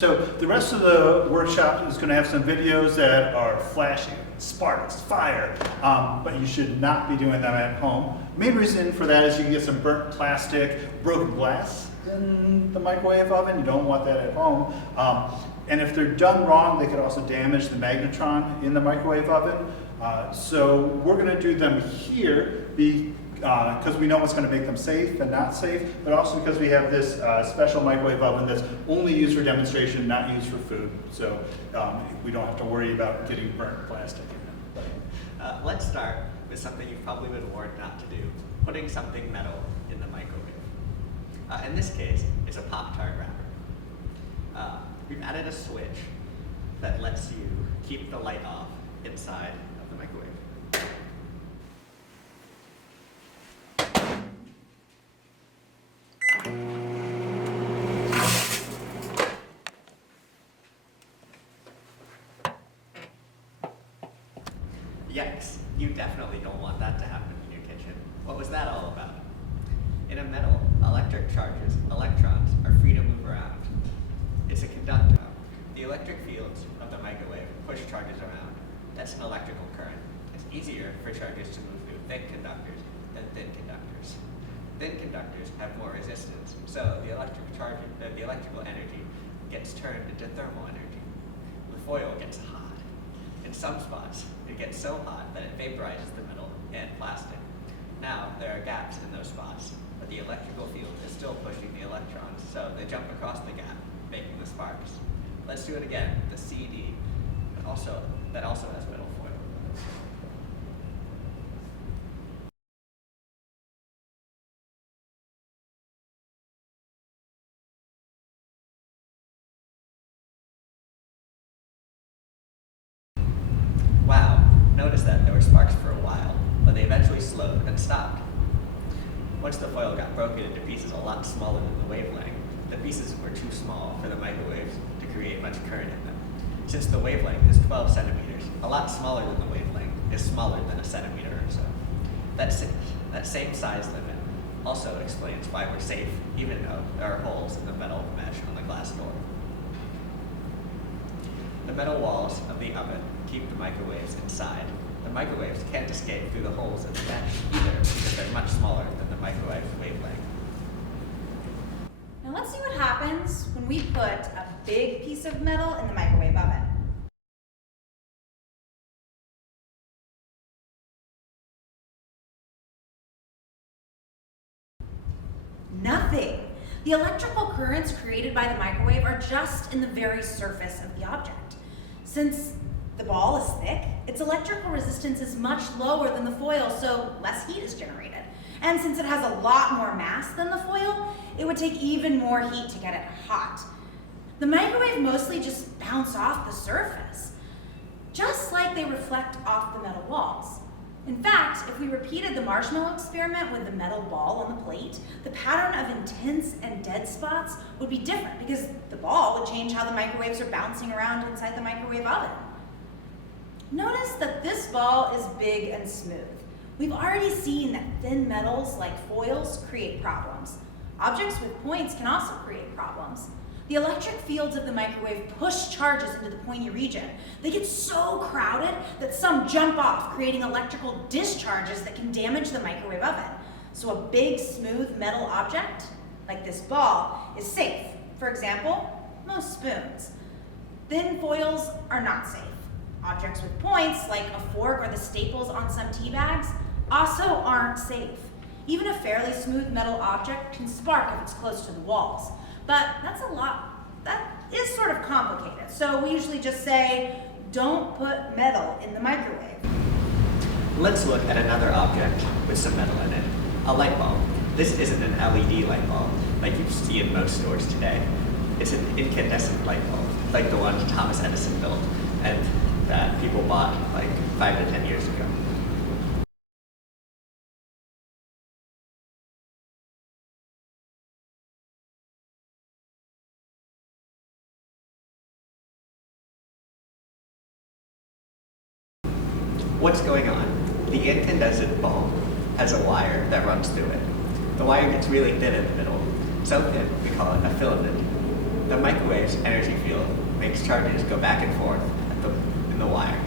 So the rest of the workshop is going to have some videos that are flashing, sparks, fire, but you should not be doing them at home. Main reason for that is you can get some burnt plastic, broken glass in the microwave oven. You don't want that at home. And if they're done wrong, they could also damage the magnetron in the microwave oven. So we're going to do them here because we know what's going to make them safe and not safe, but also because we have this special microwave oven that's only used for demonstration, not used for food. So we don't have to worry about getting burnt plastic in it. Let's start with something you've probably been warned not to do, putting something metal in the microwave. In this case, it's a Pop-Tart wrapper. We've added a switch that lets you keep the light off inside of the microwave. Yikes, you definitely don't want that to happen in your kitchen. What was that all about? In a metal, electric charges, electrons, are free to move around. It's a conductor. The electric fields of the microwave push charges around. That's an electrical current. It's easier for charges to move through thick conductors than thin conductors. Thin conductors have more resistance, so the electrical energy gets turned into thermal energy. The foil gets hot. In some spots, it gets so hot that it vaporizes the metal and plastic. Now, there are gaps in those spots, but the electrical field is still pushing the electrons, so they jump across the gap, making the sparks. Let's do it again with the CD, that also has metal foil. Wow, notice that there were sparks for a while, but they eventually slowed and stopped. Once the foil got broken into pieces a lot smaller than the wavelength, the pieces were too small for the microwaves to create much current in them. Since the wavelength is 12 centimeters, a lot smaller than the wavelength is smaller than a centimeter or so. That same size limit also explains why we're safe, even though there are holes in the metal mesh on the glass door. The metal walls of the oven keep the microwaves inside. The microwaves can't escape through the holes in the mesh either because they're much smaller than the microwave wavelength. Now let's see what happens when we put a big piece of metal in the microwave oven. Nothing. The electrical currents created by the microwave are just in the very surface of the object. Since the ball is thick, its electrical resistance is much lower than the foil, so less heat is generated. And since it has a lot more mass than the foil, it would take even more heat to get it hot. The microwave mostly just bounce off the surface, just like they reflect off the metal walls. In fact, if we repeated the marshmallow experiment with the metal ball on the plate, the pattern of intense and dead spots would be different because the ball would change how the microwaves are bouncing around inside the microwave oven. Notice that this ball is big and smooth. We've already seen that thin metals like foils create problems. Objects with points can also create problems. The electric fields of the microwave push charges into the pointy region. They get so crowded that some jump off, creating electrical discharges that can damage the microwave oven. So a big, smooth metal object, like this ball, is safe. For example, most spoons. Thin foils are not safe. Objects with points, like a fork or the staples on some tea bags, also aren't safe. Even a fairly smooth metal object can spark if it's close to the walls. But that is sort of complicated. So we usually just say, don't put metal in the microwave. Let's look at another object with some metal in it, a light bulb. This isn't an LED light bulb like you see in most stores today. It's an incandescent light bulb, like the one Thomas Edison built and that people bought like 5 to 10 years ago. What's going on? The incandescent bulb has a wire that runs through it. The wire gets really thin in the middle, so thin we call it a filament. The microwave's energy field makes charges go back and forth in the wire.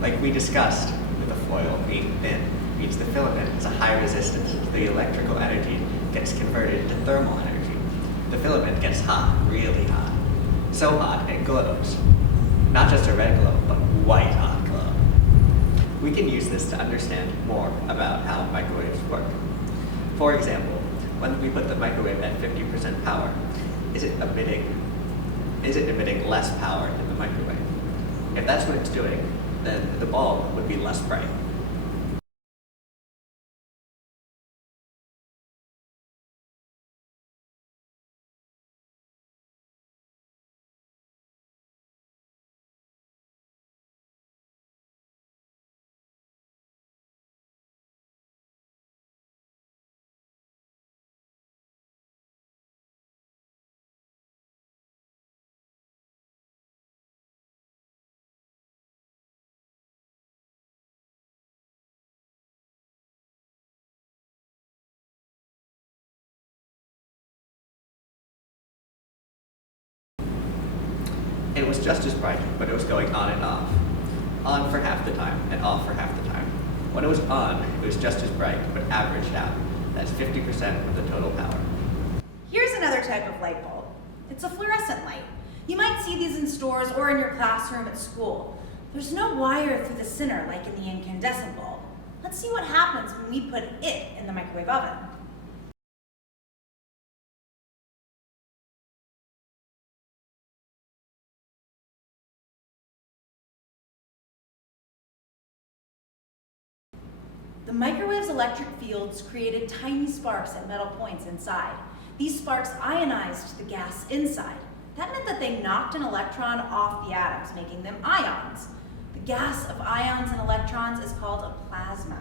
Like we discussed, with the foil being thin, means the filament has a high resistance, so the electrical energy gets converted into thermal energy. The filament gets hot, really hot. So hot it glows. Not just a red glow, but white hot glow. We can use this to understand more about how microwaves work. For example, when we put the microwave at 50% power, is it emitting less power in the microwave? If that's what it's doing, then the bulb would be less bright. It was just as bright, but it was going on and off. On for half the time, and off for half the time. When it was on, it was just as bright, but averaged out. That's 50% of the total power. Here's another type of light bulb. It's a fluorescent light. You might see these in stores or in your classroom at school. There's no wire through the center like in the incandescent bulb. Let's see what happens when we put it in the microwave oven. The microwave's electric fields created tiny sparks at metal points inside. These sparks ionized the gas inside. That meant that they knocked an electron off the atoms, making them ions. The gas of ions and electrons is called a plasma.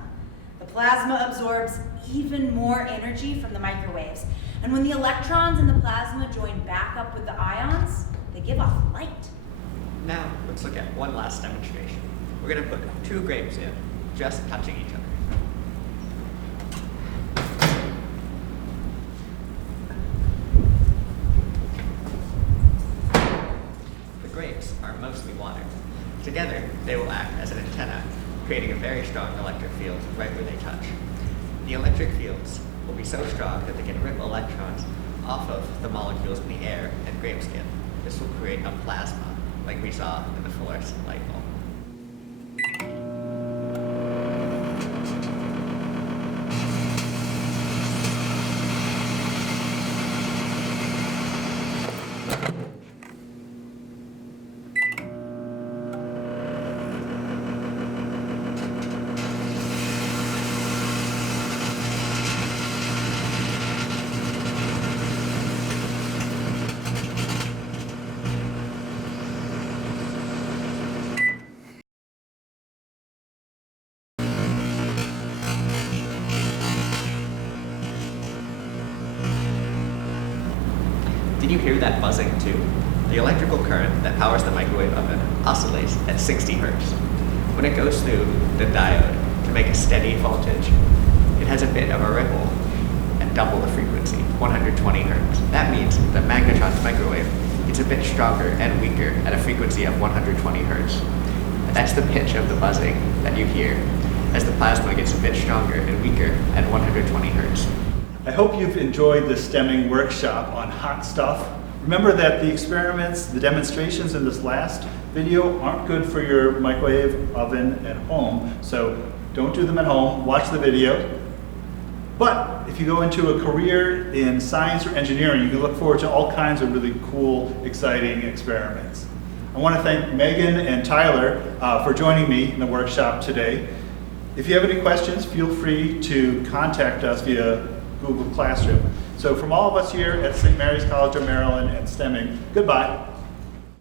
The plasma absorbs even more energy from the microwaves. And when the electrons in the plasma join back up with the ions, they give off light. Now, let's look at one last demonstration. We're going to put 2 grapes in, just touching each other. Grapes are mostly water. Together, they will act as an antenna, creating a very strong electric field right where they touch. The electric fields will be so strong that they can rip electrons off of the molecules in the air and grape skin. This will create a plasma, like we saw in the fluorescent light bulb. Did you hear that buzzing too? The electrical current that powers the microwave oven oscillates at 60 Hertz. When it goes through the diode to make a steady voltage, it has a bit of a ripple at double the frequency, 120 Hertz. That means the magnetron's microwave gets a bit stronger and weaker at a frequency of 120 Hertz. That's the pitch of the buzzing that you hear as the plasma gets a bit stronger and weaker at 120 Hertz. I hope you've enjoyed this STEMming workshop on hot stuff. Remember that the experiments, the demonstrations in this last video aren't good for your microwave oven at home, so don't do them at home, watch the video. But if you go into a career in science or engineering, you can look forward to all kinds of really cool, exciting experiments. I want to thank Megan and Tyler for joining me in the workshop today. If you have any questions, feel free to contact us via Google Classroom. So from all of us here at St. Mary's College of Maryland and STEMming, goodbye.